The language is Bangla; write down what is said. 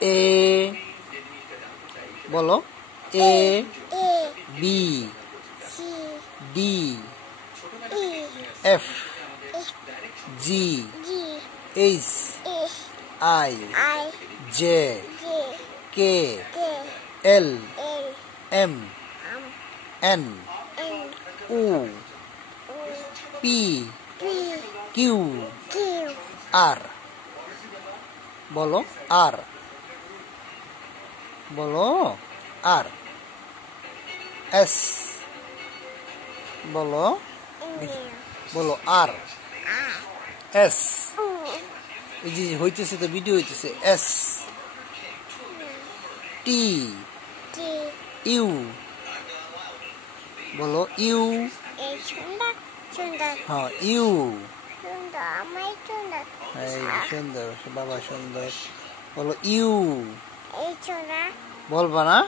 এ বলো A B D F G H I J K L M N O P Q R বলো আর বলো আর এস বলো বলো আর এস এই যে হইতেছে তো ভিডিও হইতেছে এস টি ইউ বলো ইউ হ্যাঁ ইউ এই সুন্দর বাবা সুন্দর বলো ইউ বলবা না।